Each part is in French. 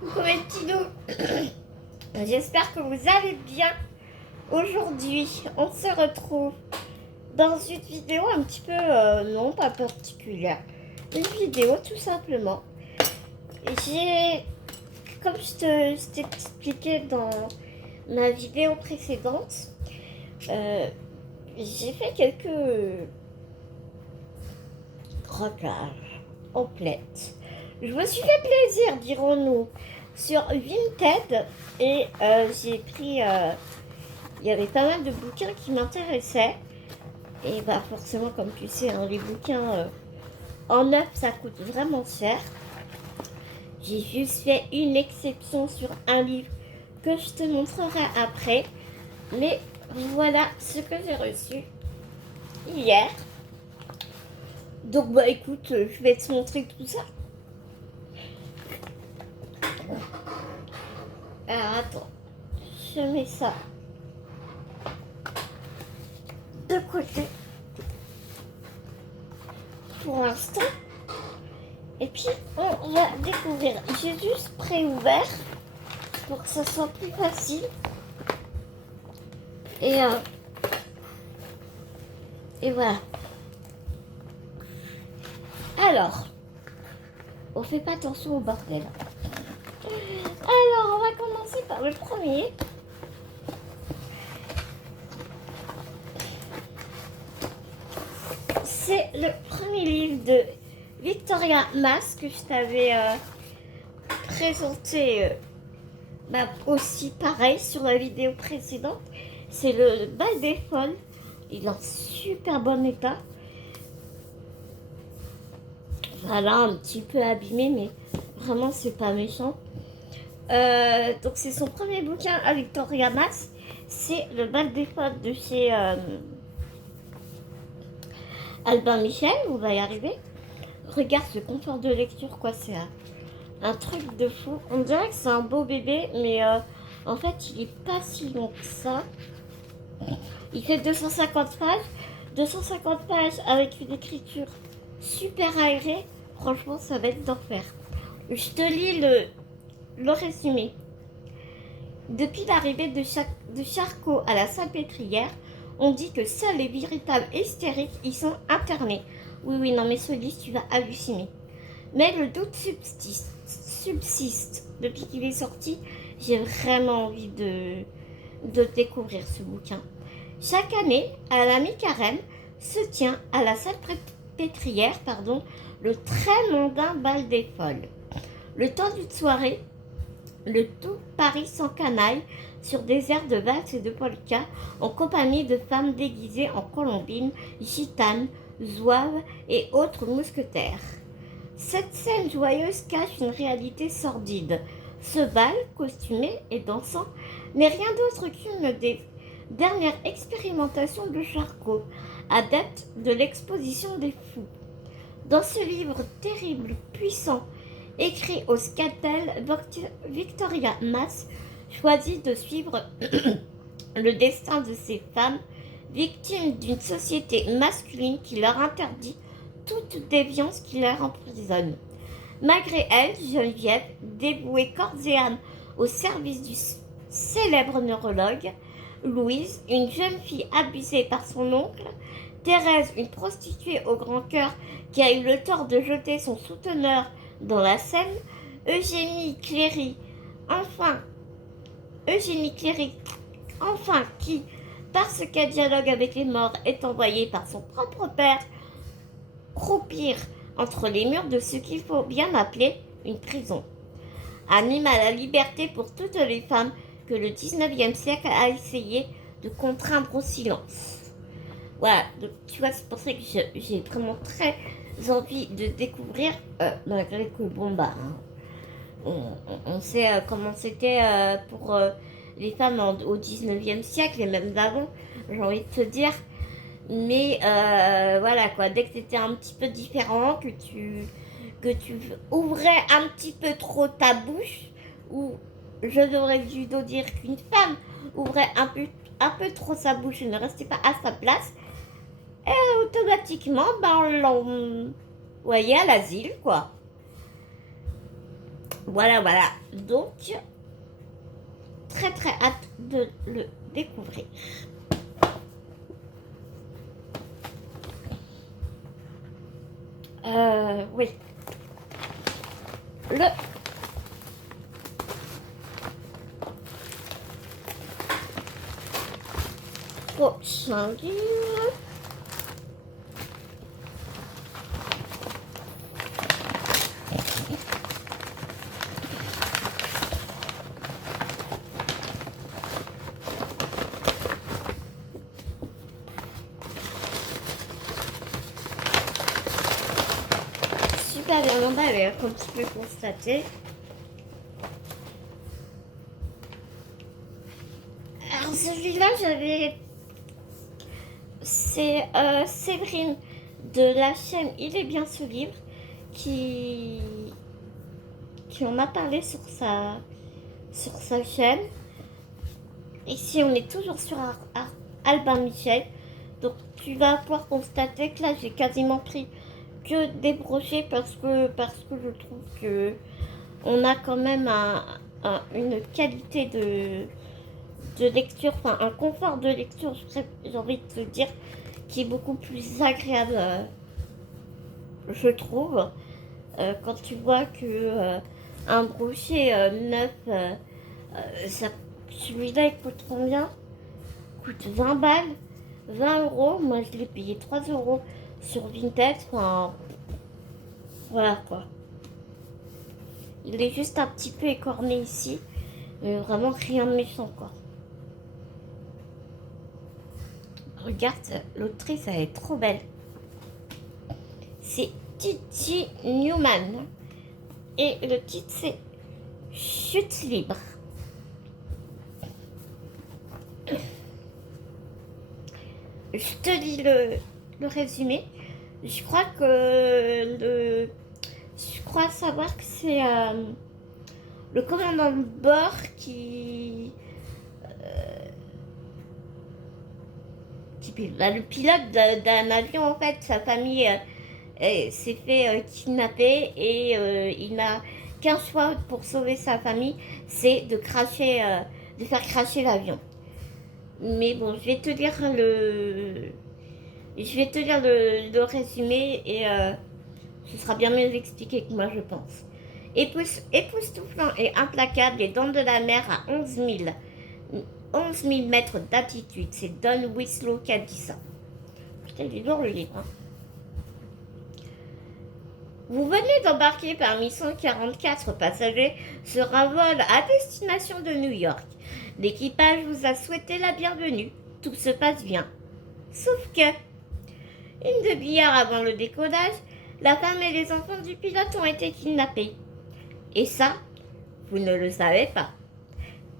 Coucou mes petits loups. J'espère que vous allez bien. Aujourd'hui, on se retrouve dans une vidéo un petit peu, non pas particulière, une vidéo tout simplement. Comme je t'ai expliqué dans ma vidéo précédente, j'ai fait quelques rockages, emplettes. Je me suis fait plaisir, dirons-nous, sur Vinted et j'ai pris. Il y avait pas mal de bouquins qui m'intéressaient. Et bah forcément, comme tu sais, hein, les bouquins en neuf, ça coûte vraiment cher. J'ai juste fait une exception sur un livre que je te montrerai après. Mais voilà ce que j'ai reçu hier. Donc bah écoute, je vais te montrer tout ça. Alors attends, je mets ça de côté pour l'instant. Et puis on va découvrir. J'ai juste préouvert pour que ça soit plus facile. Et voilà. Alors, on fait pas attention au bordel. Alors, on va commencer par le premier. C'est le premier livre de Victoria Mass que je t'avais présenté aussi pareil sur la vidéo précédente. C'est le Bal des Folles. Il est en super bon état. Voilà, un petit peu abîmé, mais vraiment c'est pas méchant. Donc c'est son premier bouquin à Victoria Mass. C'est le Bal des Folles de chez Albin Michel. On va y arriver. Regarde ce confort de lecture, quoi, c'est un truc de fou. On dirait que c'est un beau bébé, mais en fait il est pas si long que ça. Il fait 250 pages. 250 pages avec une écriture super aérée. Franchement, ça va être d'enfer. Je te lis le résumé. Depuis l'arrivée de Charcot à la Salpêtrière, on dit que seuls les véritables hystériques y sont internés. Oui, non, mais ce livre, tu vas halluciner. Mais le doute subsiste. Depuis qu'il est sorti, j'ai vraiment envie de découvrir ce bouquin. Chaque année, à la mi-carême, se tient à la Salpêtrière, le très mondain Bal des Folles. Le temps d'une soirée, le tout Paris s'encanaille sur des airs de valse et de polka en compagnie de femmes déguisées en colombines, gitanes, zouaves et autres mousquetaires. Cette scène joyeuse cache une réalité sordide. Ce bal, costumé et dansant, n'est rien d'autre qu'une des dernières expérimentations de Charcot, adepte de l'exposition des fous. Dans ce livre terrible, puissant, écrit au scalpel, Victoria Mass choisit de suivre le destin de ces femmes victimes d'une société masculine qui leur interdit toute déviance qui leur emprisonne. Malgré elle, Geneviève, dévouée corps et âme au service du célèbre neurologue, Louise, une jeune fille abusée par son oncle, Thérèse, une prostituée au grand cœur qui a eu le tort de jeter son souteneur dans la Seine, Eugénie Cléry, qui, parce qu'elle dialogue avec les morts, est envoyée par son propre père croupir entre les murs de ce qu'il faut bien appeler une prison. Anime à la liberté pour toutes les femmes que le 19e siècle a essayé de contraindre au silence. Voilà, donc tu vois, c'est pour ça que j'ai vraiment très envie de découvrir, malgré que bon bah, on sait comment c'était pour les femmes au 19e siècle et même d'avant, j'ai envie de te dire. Mais voilà quoi, dès que c'était un petit peu différent, que tu ouvrais un petit peu trop ta bouche, ou je devrais plutôt dire qu'une femme ouvrait un peu trop sa bouche et ne restait pas à sa place, et automatiquement, on l'envoyait à l'asile, quoi. Voilà, voilà. Donc, très très hâte de le découvrir. Oui. Le prochain livre. Super bien emballé, comme tu peux constater. Alors celui-là, c'est Séverine de la chaîne Il est bien ce livre qui en a parlé sur sa chaîne. Ici, on est toujours sur Albin Michel. Donc, tu vas pouvoir constater que là, j'ai quasiment pris que des brochets parce que je trouve que on a quand même une qualité de lecture, enfin un confort de lecture, j'ai envie de te dire, qui est beaucoup plus agréable, je trouve, quand tu vois que un brochet neuf, celui-là il coûte combien? Il coûte 20 balles, 20 euros. Moi je l'ai payé 3 euros sur Vinted. Enfin, voilà quoi. Il est juste un petit peu écorné ici, mais vraiment rien de méchant quoi. Regarde, l'autrice elle est trop belle. C'est Titi Newman et le titre c'est Chute libre. Je te lis le résumé. Je crois savoir que c'est le commandant de bord qui le pilote d'un avion en fait. Sa famille s'est fait kidnapper et il n'a qu'un choix pour sauver sa famille, c'est de faire cracher l'avion. Mais bon, je vais te lire le résumé et ce sera bien mieux expliqué que moi, je pense. Époustouflant et implacable, les dents de la mer à 11 000 mètres d'altitude. C'est Don Winslow qui a dit ça. Putain, il est lourd le livre. Hein. Vous venez d'embarquer parmi 144 passagers sur un vol à destination de New York. L'équipage vous a souhaité la bienvenue. Tout se passe bien. Sauf que, une demi-heure avant le décollage, la femme et les enfants du pilote ont été kidnappés. Et ça, vous ne le savez pas.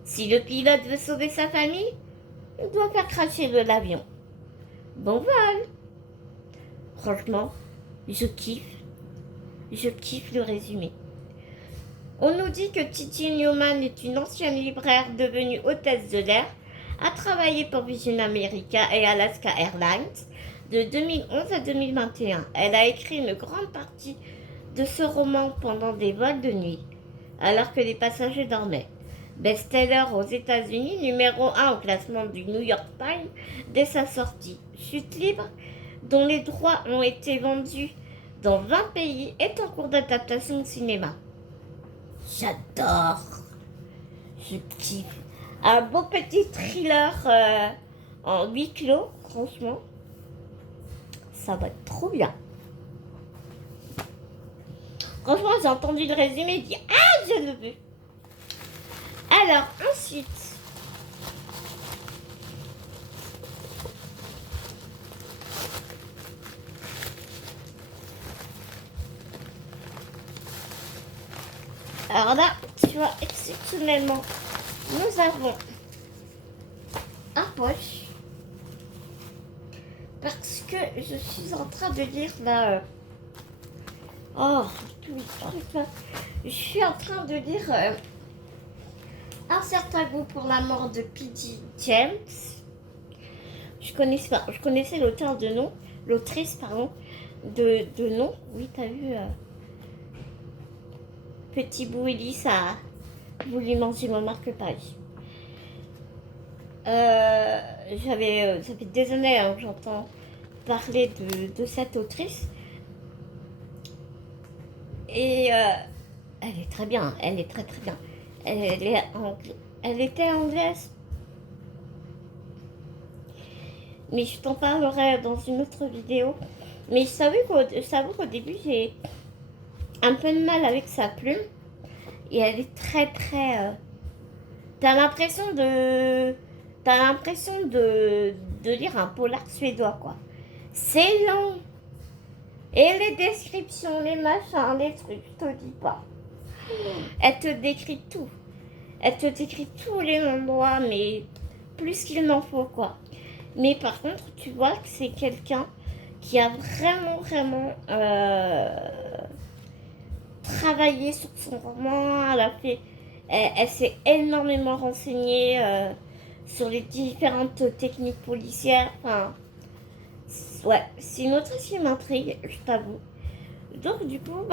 Si le pilote veut sauver sa famille, il doit faire cracher l'avion. Bon vol. Franchement, je kiffe le résumé. On nous dit que Titi Newman est une ancienne libraire devenue hôtesse de l'air, a travaillé pour Virgin America et Alaska Airlines de 2011 à 2021. Elle a écrit une grande partie de ce roman pendant des vols de nuit, alors que les passagers dormaient. Best-seller aux États-Unis, numéro 1 au classement du New York Times dès sa sortie. Chute libre, dont les droits ont été vendus dans 20 pays, est en cours d'adaptation au cinéma. J'adore. Je kiffe. Un beau petit thriller en huis clos, franchement. Ça va être trop bien. Franchement, j'ai entendu le résumé et dit « Ah, je le veux !» Alors, ensuite... Alors là, tu vois, exceptionnellement, nous avons un poche. Parce que je suis en train de lire là... Oh, tous les trucs là. Je suis en train de lire Un certain goût pour la mort de P.D. James. Je connaissais l'auteur de nom, l'autrice, pardon, de nom. Oui, t'as vu petit bout Ellis a voulu manger mon marque-page. Ça fait des années que j'entends parler de cette autrice. Et elle est très bien, elle est très très bien. Elle était anglaise. Mais je t'en parlerai dans une autre vidéo. Mais je savais qu'au début, j'ai un peu de mal avec sa plume. Et elle est très très... T'as l'impression de lire un polar suédois, quoi. C'est long. Et les descriptions, les machins, les trucs, je te dis pas. Elle te décrit tout. Elle te décrit tous les endroits, mais plus qu'il n'en faut, quoi. Mais par contre, tu vois que c'est quelqu'un qui a vraiment travaillé sur son roman. Elle s'est énormément renseignée sur les différentes techniques policières. Enfin, ouais, c'est une autrice qui m'intrigue, je t'avoue. Donc du coup,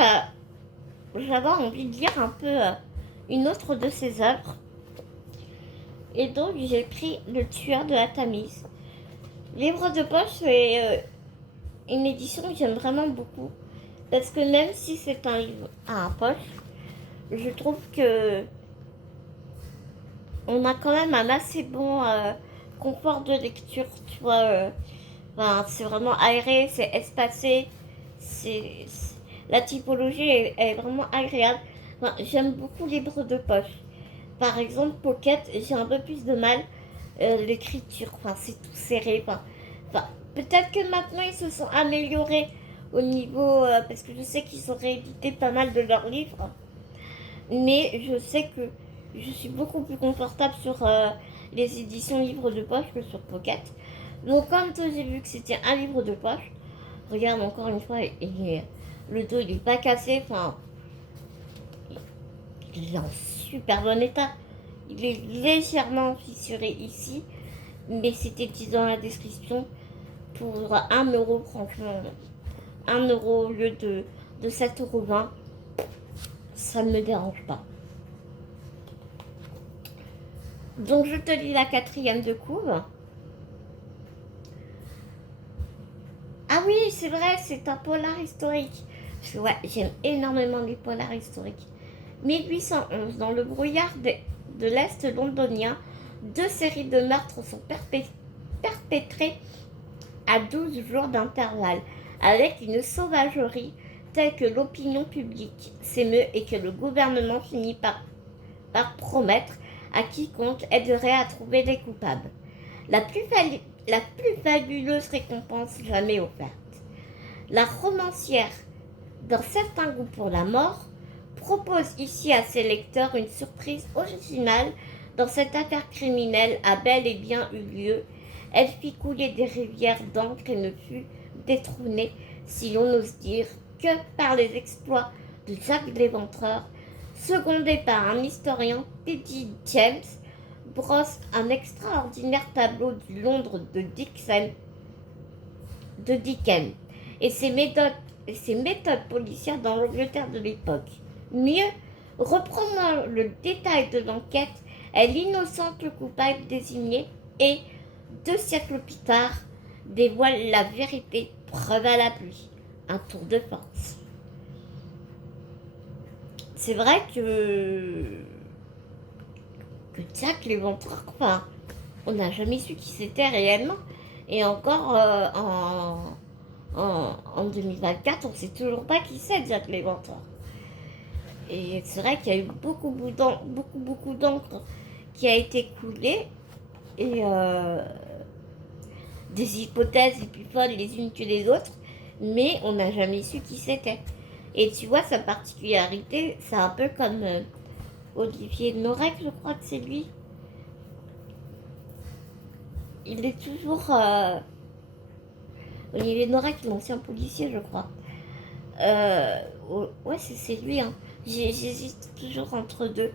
j'avais envie de lire un peu une autre de ses œuvres. Et donc j'ai pris Le Tueur de la Tamise. Livre de poche, c'est une édition que j'aime vraiment beaucoup. Parce que même si c'est un livre à poche, je trouve que on a quand même un assez bon confort de lecture, tu vois. C'est vraiment aéré, c'est espacé, la typologie est vraiment agréable. J'aime beaucoup les livres de poche. Par exemple, Pocket, j'ai un peu plus de mal. L'écriture, c'est tout serré. Peut-être que maintenant ils se sont améliorés au niveau, parce que je sais qu'ils ont réédité pas mal de leurs livres, mais je sais que je suis beaucoup plus confortable sur les éditions livres de poche que sur Pocket. Donc quand j'ai vu que c'était un livre de poche, regarde encore une fois, le dos il est pas cassé, il est en super bon état. Il est légèrement fissuré ici, mais c'était dit dans la description pour 1€, franchement. 1€ au lieu de 7,20€, ça ne me dérange pas. Donc je te lis la 4e de couve. Ah oui, c'est vrai, c'est un polar historique. Ouais, j'aime énormément les polars historiques. 1811, dans le brouillard de l'Est londonien, 2 séries de meurtres sont perpétrées à 12 jours d'intervalle, avec une sauvagerie telle que l'opinion publique s'émeut et que le gouvernement finit par promettre à quiconque aiderait à trouver les coupables. La plus fabuleuse récompense jamais offerte. La romancière, d'un certain goût pour la mort, propose ici à ses lecteurs une surprise originale. Dans cette affaire criminelle a bel et bien eu lieu. Elle fit couler des rivières d'encre et ne fut détrônée, si l'on ose dire, que par les exploits de Jack l'Éventreur, secondé par un historien, P.D. James, brosse un extraordinaire tableau du Londres de Dickens et ses méthodes policières dans l'Angleterre de l'époque. Mieux, reprenant le détail de l'enquête, elle innocente le coupable désigné et, 2 siècles plus tard, dévoile la vérité, preuve à l'appui. Un tour de force. C'est vrai que Jack l'Éventreur, on n'a jamais su qui c'était réellement. Et encore en 2024, on ne sait toujours pas qui c'est Jack l'Éventreur. Et c'est vrai qu'il y a eu beaucoup d'encre qui a été coulée. Et des hypothèses les plus folles les unes que les autres. Mais on n'a jamais su qui c'était. Et tu vois, sa particularité, c'est un peu comme Olivier Norek, je crois que c'est lui. Il est toujours... Olivier Norek, l'ancien policier, je crois. Ouais, c'est lui. Hein. J'hésite toujours entre deux.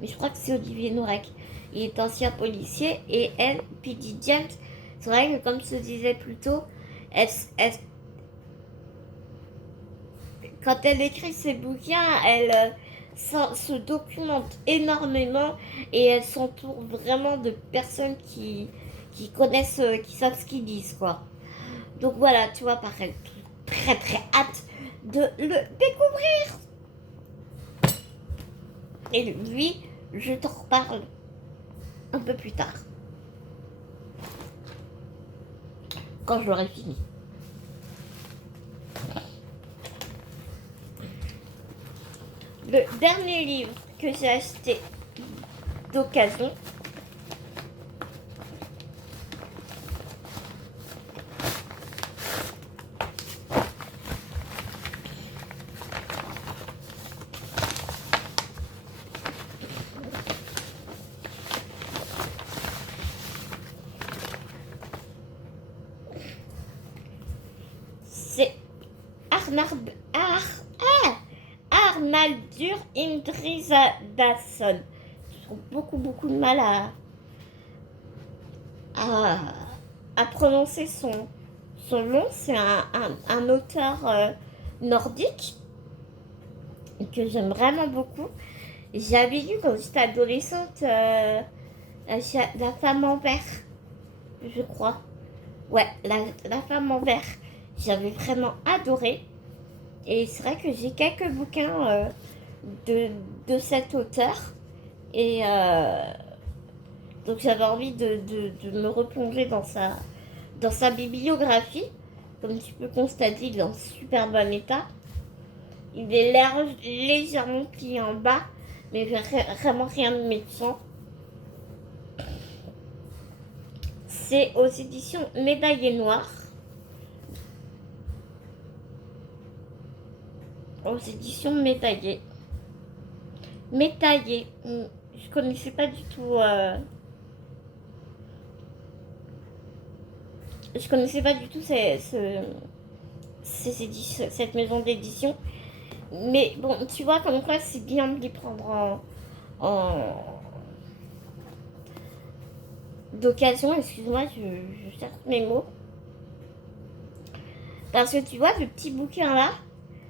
Mais je crois que c'est Olivier Norek. Il est ancien policier. Et elle, P.D. James, c'est vrai que comme je te disais plus tôt, quand elle écrit ses bouquins, se documente énormément et elle s'entoure vraiment de personnes qui connaissent, qui savent ce qu'ils disent, quoi. Donc voilà, tu vois, pareil, très très hâte de le découvrir. Et lui, je t'en reparle un peu plus tard, quand j'aurai fini. Le dernier livre que j'ai acheté d'occasion, c'est Arnaldur Indridason. Je trouve beaucoup de mal à, à prononcer son nom. C'est un auteur nordique que j'aime vraiment beaucoup. J'avais lu quand j'étais adolescente La femme en vert, je crois. Ouais, la femme en vert. J'avais vraiment adoré. Et c'est vrai que j'ai quelques bouquins de cet auteur. Et donc j'avais envie de me replonger dans sa bibliographie. Comme tu peux constater, il est en super bon état. Il est légèrement plié en bas, mais vraiment rien de méchant. C'est aux éditions Médaillé Noir. Aux éditions Médaillé. Je connaissais pas du tout. Je connaissais pas du tout cette maison d'édition. Mais bon, tu vois, comme quoi c'est bien de les prendre d'occasion. Excuse-moi, je cherche mes mots. Parce que tu vois, le petit bouquin là,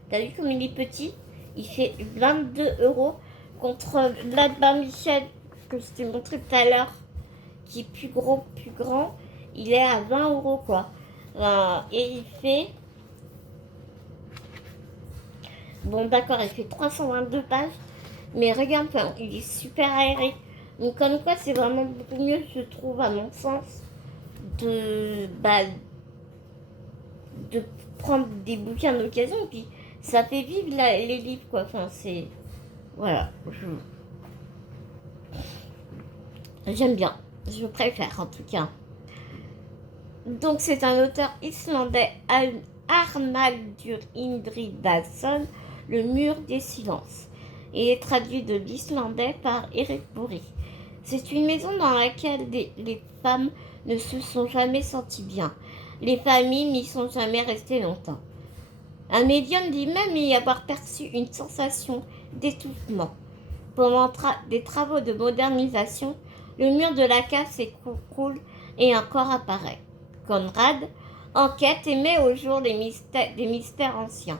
t'as vu comme il est petit? Il fait 22 € contre l'Albin Michel que je t'ai montré tout à l'heure, qui est plus gros, plus grand. Il est à 20 € quoi. Et il fait... Bon d'accord, il fait 322 pages. Mais regarde, il est super aéré. Donc comme quoi c'est vraiment beaucoup mieux, je trouve, à mon sens, de prendre des bouquins d'occasion. Puis ça fait vivre les livres quoi. Enfin c'est... Voilà. J'aime bien. Je préfère en tout cas. Donc c'est un auteur islandais, Arnaldur Indridason, Le mur des silences. Et est traduit de l'islandais par Eric Bourri. C'est une maison dans laquelle les femmes ne se sont jamais senties bien. Les familles n'y sont jamais restées longtemps. Un médium dit même y avoir perçu une sensation d'étouffement. Pendant des travaux de modernisation, le mur de la cave s'écroule et un corps apparaît. Conrad enquête et met au jour des mystères anciens.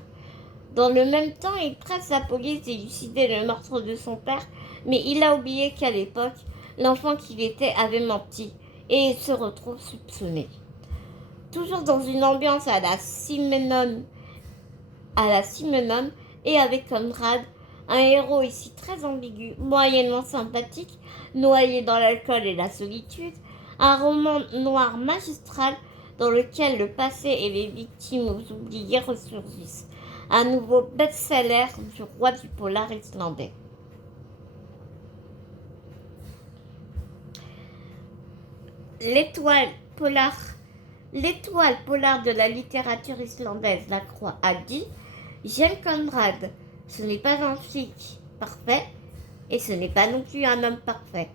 Dans le même temps, il presse la police d'élucider le meurtre de son père, mais il a oublié qu'à l'époque, l'enfant qu'il était avait menti et il se retrouve soupçonné. Toujours dans une ambiance à la Simenon et avec Conrad, un héros ici très ambigu, moyennement sympathique, noyé dans l'alcool et la solitude, un roman noir magistral dans lequel le passé et les victimes oubliées ressurgissent. Un nouveau best-seller du roi du polar islandais. L'étoile polar de la littérature islandaise, La Croix, a dit « J'aime Conrad, ce n'est pas un flic parfait et ce n'est pas non plus un homme parfait.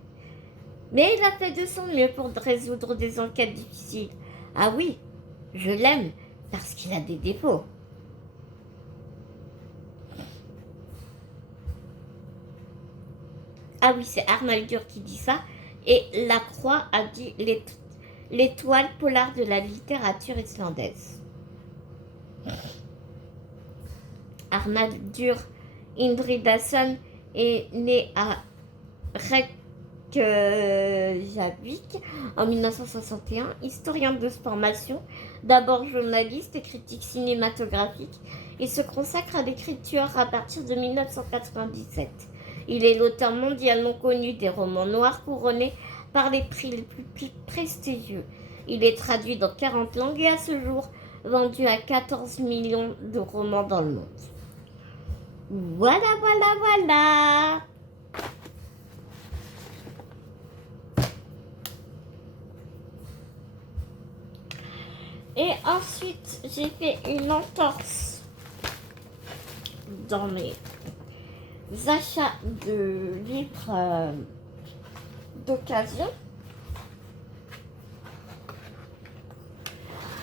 Mais il a fait de son mieux pour résoudre des enquêtes difficiles. Ah oui, je l'aime parce qu'il a des défauts. » Ah oui, c'est Arnaldur qui dit ça. Et La Croix a dit l'étoile polar de la littérature islandaise. Arnaldur Indridason est né à Reykjavik en 1961, historien de formation, d'abord journaliste et critique cinématographique. Il se consacre à l'écriture à partir de 1997. Il est l'auteur mondialement connu des romans noirs couronnés par les prix les plus prestigieux. Il est traduit dans 40 langues et à ce jour vendu à 14 millions de romans dans le monde. Voilà, voilà, voilà. Et ensuite, j'ai fait une entorse dans mes achats de livres d'occasion.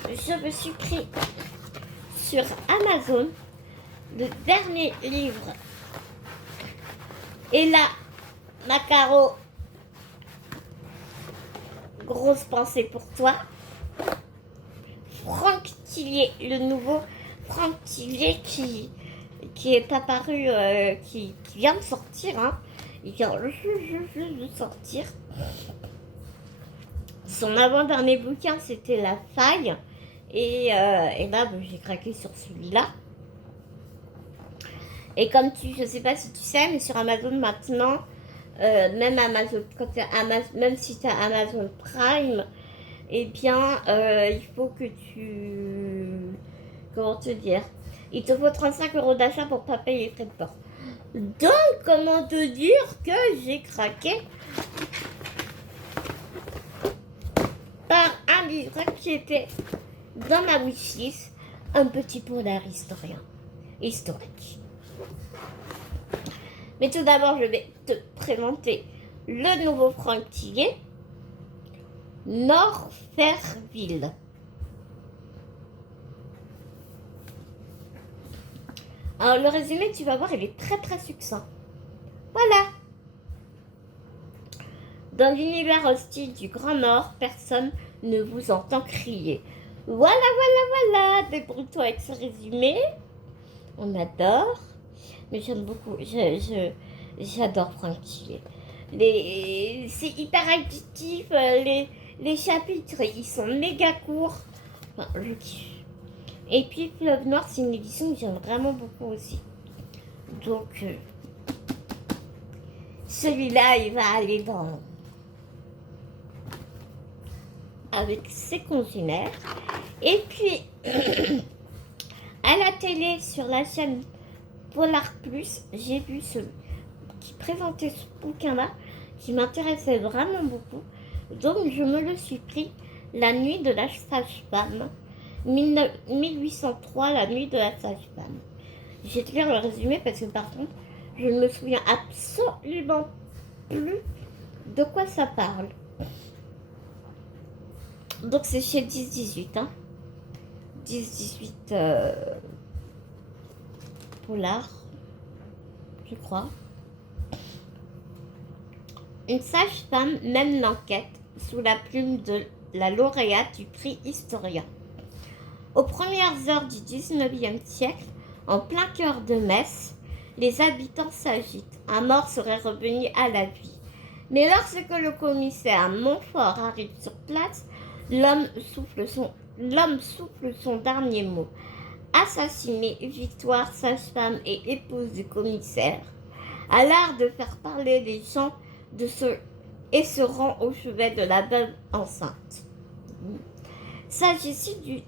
Je me suis pris sur Amazon le dernier livre. Et là, Macaro, grosse pensée pour toi. Franck Tillier, le nouveau Franck Tillier qui est apparu, qui vient de sortir, hein. Il vient juste de sortir. Son avant-dernier bouquin, c'était La Faille. Et là, j'ai craqué sur celui-là. Et comme je sais pas si tu sais, mais sur Amazon maintenant, même Amazon, même si tu as Amazon Prime, eh bien, il faut que comment te dire, il te faut 35 € d'achat pour pas payer les frais de port. Donc, comment te dire que j'ai craqué par un livre qui était dans ma wishlist, un petit polar historique. Mais tout d'abord, je vais te présenter le nouveau Franck Tillier, Norferville. Alors le résumé, tu vas voir, il est très très succinct. Voilà. Dans l'univers hostile du Grand Nord, personne ne vous entend crier. Voilà, voilà, voilà. Débrouille-toi avec ce résumé. On adore. Mais j'aime beaucoup. J'adore Franck Tillier. C'est hyper addictif. Les chapitres, ils sont méga courts. Enfin, je kiffe. Et puis Fleuve Noir, c'est une édition que j'aime vraiment beaucoup aussi. Donc, celui-là, il va aller dans avec ses congénères. Et puis, à la télé, sur la chaîne Polar Plus, j'ai vu celui qui présentait ce bouquin-là, qui m'intéressait vraiment beaucoup. Donc, je me le suis pris, La nuit de la sage-femme. 1803, La nuit de la sage-femme. Je vais te lire le résumé parce que par contre, je ne me souviens absolument plus de quoi ça parle. Donc c'est chez 10-18, hein. 10-18 Polar, je crois. Une sage-femme mène l'enquête sous la plume de la lauréate du prix Historia. Aux premières heures du 19e siècle, en plein cœur de Metz, les habitants s'agitent. Un mort serait revenu à la vie. Mais lorsque le commissaire Montfort arrive sur place, l'homme souffle son dernier mot. Assassinée, Victoire, sage-femme et épouse du commissaire, a l'art de faire parler les gens et se rend au chevet de la veuve enceinte. S'agit-il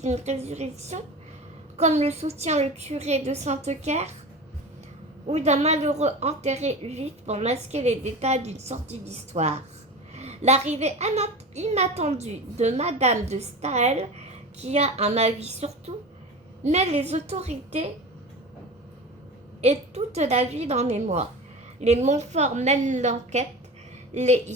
d'une résurrection, comme le soutient le curé de Sainte-Caire, ou d'un malheureux enterré vif pour masquer les détails d'une sortie d'histoire? L'arrivée inattendue de Madame de Staël, qui a un avis sur tout, met les autorités et toute la ville en émoi. Les Montfort mènent l'enquête, les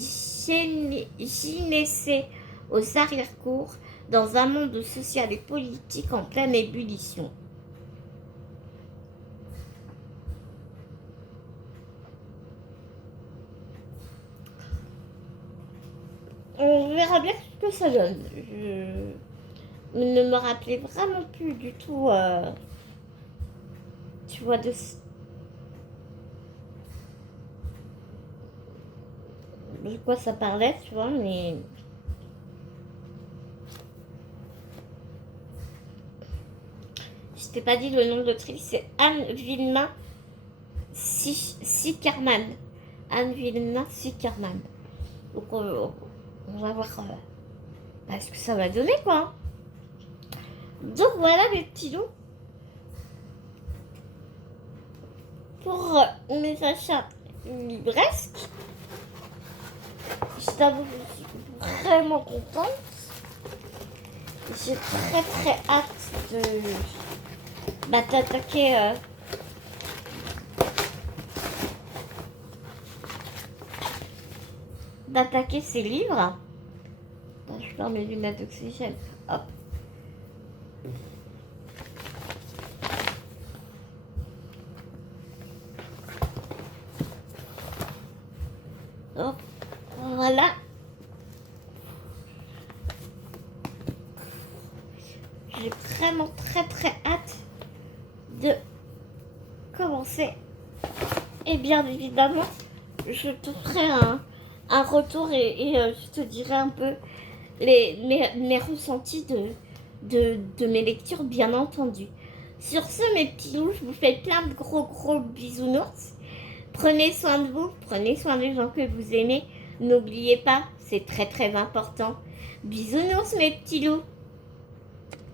gynécées aux arrière-cours, dans un monde social et politique en pleine ébullition. On verra bien ce que ça donne. Je ne me rappelais vraiment plus du tout, tu vois, de quoi ça parlait, tu vois, mais... Je t'ai pas dit le nom de l'autrice, c'est Anne Vilma Sickerman. Anne Vilma Sickerman. Donc on va voir ce que ça va donner, quoi. Donc voilà mes petits loups. Pour mes achats livresques, je t'avoue que je suis vraiment contente. J'ai très hâte d'attaquer ces livres. Attends, je perds mes lunettes d'oxygène. Hop. Hop. Voilà. J'ai vraiment très hâte de commencer. Et bien évidemment, je te ferai un retour et je te dirai un peu mes ressentis de mes lectures, bien entendu. Sur ce, mes petits loups, je vous fais plein de gros bisounours. Prenez soin de vous, prenez soin des gens que vous aimez. N'oubliez pas, c'est très important. Bisounours, mes petits loups.